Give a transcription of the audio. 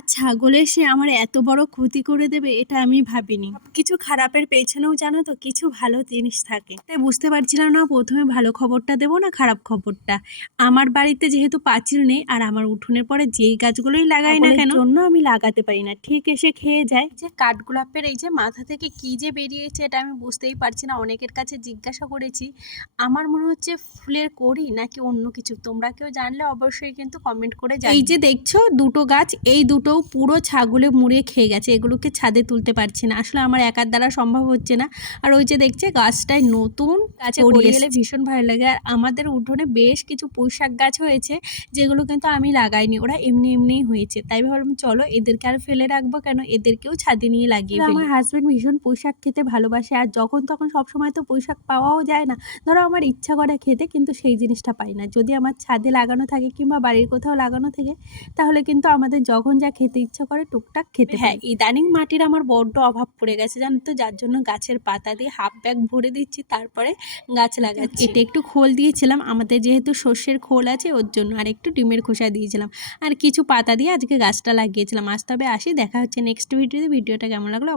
আর ছাগল এসে আমার এত বড় ক্ষতি করে দেবে এটা আমি ভাবিনি। কিছু খারাপের পেছনেও জানো তো কিছু ভালো জিনিস থাকে, তাই বুঝতে পারছিলাম না প্রথমে ভালো খবরটা দেবো না খারাপ খবরটা। আমার বাড়িতে যেহেতু পাঁচিল নেই আর আমার উঠোনের পরে যেই গাছগুলোই লাগাই না কেন জন্য আমি লাগাতে পারি না, ঠিক এসে খেয়ে যায়। যে কাঠগোলাপের এই যে মাথা থেকে কি যে বেরিয়েছে এটা আমি বুঝতেই পারছি না। অনেকের কাছে জিজ্ঞাসা করেছি, আমার মনে হচ্ছে ফুলের কড়ি নাকি অন্য কিছু। তোমরা কেউ জানলে অবশ্যই কিন্তু কমেন্ট করে জানিও। এই যে দেখছো দুটো গাছ, এই দুটো পুরো ছাগলে মুড়িয়ে খেয়ে গেছে, এগুলোকে ছাদে তুলতে পারছি না, আসলে আমার একার দ্বারা সম্ভব হচ্ছে না। আর ওই যে দেখছে গাছটায় নতুন গাছে কড়ি এলে ভীষণ ভালো লাগে। আর আমাদের উঠোনে বেশ কিছু পুঁইশাক গাছ হয়েছে যেগুলো কিন্তু আমি লাগাইনি, ওরা এমনি এমনিই হয়েছে। তাই ভাবলাম চলো এদেরকে আর ফেলে রাখবো কেন, এদেরকেও ছাদে নিয়ে লাগিয়ে ফেলি। আমার হাজবেন্ড ভীষণ পুঁইশাক খেতে ভালোবাসে, আর যখন তখন সবসময় তো পুঁইশাক পাওয়াও যায় না। ধরো আমার ইচ্ছা করে খেতে, কিন্তু সেই জিনিসটা পাই না। যদি আমার ছাদে লাগানো থাকে কিংবা বাড়ির কোথাও লাগানো থাকে তাহলে কিন্তু আমাদের যখন যা খেতে ইচ্ছা করে টুকটাক খেতে। হ্যাঁ, ইদানিং মাটির আমার বড্ড অভাব পড়ে গেছে জানো তো, যার জন্য গাছের পাতা দিয়ে হাফ ব্যাগ ভরে দিচ্ছি, তারপরে গাছ লাগাচ্ছি। এটা একটু খোল দিয়েছিলাম, আমাদের যেহেতু সর্ষের খোল আছে ওর জন্য, আর একটু ডিমের খোসা দিয়েছিলাম, আর কিছু পাতা দিয়ে আজকে গাছটা লাগিয়েছিলাম। আজ তবে আসি, দেখা হচ্ছে নেক্সট ভিডিওতে। ভিডিওটা কেমন লাগলো